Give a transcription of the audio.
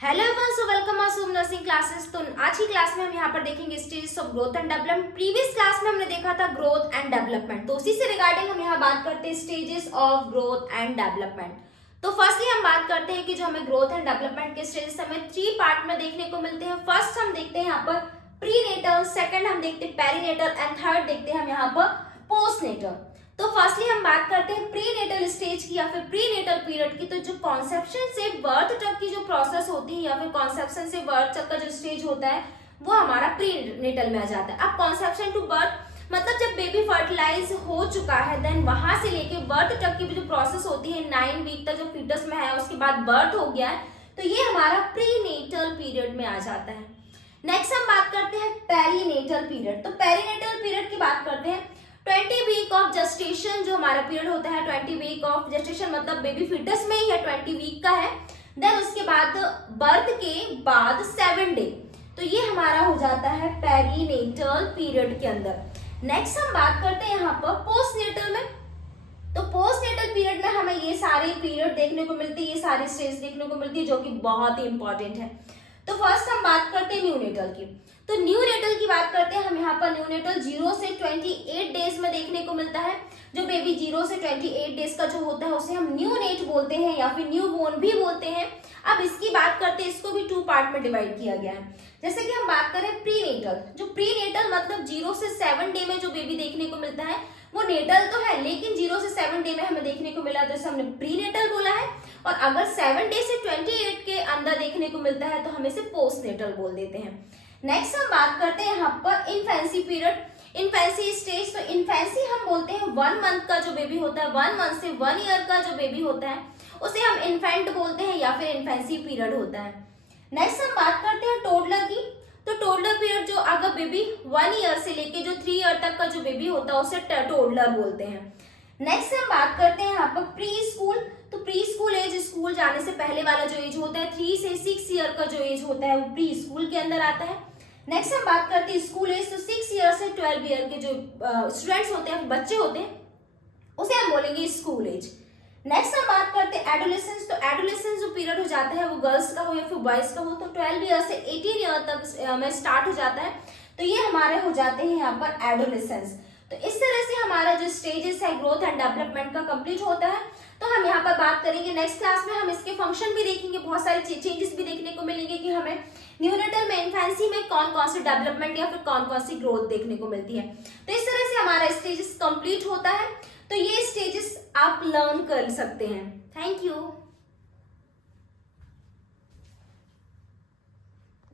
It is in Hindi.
Hello everyone, so welcome Awesome Nursing Classes. तो आज की क्लास में हम यहाँ पर देखेंगे stages of growth and development. Previous class में हमने देखा था ग्रोथ एंड डेवलपमेंट, तो उसी से रिगार्डिंग हम यहाँ बात करते हैं stages of growth and development. तो फर्स्टली हम बात करते हैं कि जो हमें ग्रोथ एंड डेवलपमेंट के स्टेजेस हमें 3 पार्ट में देखने को मिलते हैं। फर्स्ट हम देखते हैं यहाँ पर प्रीनेटल, सेकंड हम देखते हैं पेरीनेटल एंड थर्ड देखते हैं हम यहाँ पर पोस्टनेटल। तो फर्स्टली हम बात करते हैं प्रीनेटल स्टेज की या फिर प्रीनेटल पीरियड की। तो जो कॉन्सेप्शन से बर्थ तक की जो प्रोसेस होती है या फिर कॉन्सेप्शन से बर्थ तक का जो स्टेज होता है वो हमारा प्रीनेटल में आ जाता है। अब कॉन्सेप्शन टू बर्थ मतलब जब बेबी फर्टिलाइज हो चुका है देन वहां से लेके बर्थ तक की जो प्रोसेस होती है 9 वीक तक जो फीटस में है उसके बाद बर्थ हो गया है, तो ये हमारा प्रीनेटल पीरियड में आ जाता है। नेक्स्ट हम बात करते हैं पेरीनेटल पीरियड। तो पेरीनेटल पीरियड की बात करते हैं 20 वीक ऑफ जेस्टेशन जो हमारा पीरियड होता है। 20 वीक ऑफ जेस्टेशन मतलब बेबी फीटस में ही है 20 वीक का है। देन उसके बाद बर्थ के बाद 7 डे, तो ये हमारा हो जाता है पेरीनेटल पीरियड के अंदर। नेक्स्ट हम बात करते हैं यहाँ पर पोस्टनेटल में। तो पोस्टनेटल पीरियड में हमें ये सारे पीरियड देखने को मिलती है, ये सारी स्टेज देखने को मिलती है जो कि बहुत ही इंपॉर्टेंट है। तो फर्स्ट हम बात करते हैं न्यूनेटल की। तो न्यूनेटल की बात करते हैं हम यहाँ पर न्यूनेटल 0 से 28 डेज में देखने को मिलता है। जो बेबी 0 से 28 डेज का जो होता है उसे हम न्यूनेट बोलते हैं या फिर न्यू बोर्न भी बोलते हैं। अब इसकी बात करते हैं, इसको भी 2 पार्ट में डिवाइड किया गया है। जैसे कि हम बात करें प्रीनेटल, जो प्रीनेटल मतलब 0 से 7 डे में जो बेबी देखने को मिलता है वो नेटल तो है लेकिन 0 से 7 डे में हमें देखने को मिला तो इसे हमने प्रीनेटल बोला है। और अगर 7 डे से 28 के अंदर देखने को मिलता है तो हम इसे पोस्टनेटल बोल देते हैं। नेक्स्ट हम बात करते हैं यहाँ पर इन्फेंसी पीरियड, इन्फेंसी स्टेज। तो इन्फेंसी हम बोलते हैं 1 मंथ का जो बेबी होता है, 1 मंथ से 1 ईयर का जो बेबी होता है उसे हम इन्फेंट बोलते हैं या फिर इन्फेंसी पीरियड होता है। नेक्स्ट हम बात करते हैं टोडलर की। तो टोडलर पीरियड जो अगर बेबी 1 ईयर से लेके जो 3 ईयर तक का जो बेबी होता है उसे टोडलर बोलते हैं। नेक्स्ट हम बात करते हैं यहाँ पर प्री स्कूल। तो प्री स्कूल एज स्कूल जाने से पहले वाला जो एज होता है 3 से 6 ईयर का जो एज होता है वो प्री स्कूल के अंदर आता है। नेक्स्ट हम बात करते हैं स्कूल एज। तो 6 ईयर से 12 ईयर के जो स्टूडेंट्स होते हैं, बच्चे होते हैं, उसे हम बोलेंगे स्कूल एज। नेक्स्ट हम बात करते हैं एडोलेसेंस। तो एडोलेसेंस जो पीरियड हो जाता है वो गर्ल्स का हो या फिर बॉयज का हो तो 12 ईयर से 18 ईयर तक में स्टार्ट हो जाता है। तो ये हमारे हो जाते हैं यहाँ पर एडोलेसेंस। तो इस तरह से हमारा जो स्टेजेस है ग्रोथ एंड डेवलपमेंट का कंप्लीट होता है। तो हम यहाँ पर बात करेंगे नेक्स्ट क्लास में, हम इसके फंक्शन भी देखेंगे, बहुत सारे चेंजेस भी देखने को मिलेंगे कि हमें न्यूनेटल में इन्फेंसी में कौन कौन सी डेवलपमेंट या फिर कौन कौन सी ग्रोथ देखने को मिलती है। तो इस तरह से हमारा स्टेजेस कंप्लीट होता है। तो ये स्टेजेस आप लर्न कर सकते हैं। Thank you.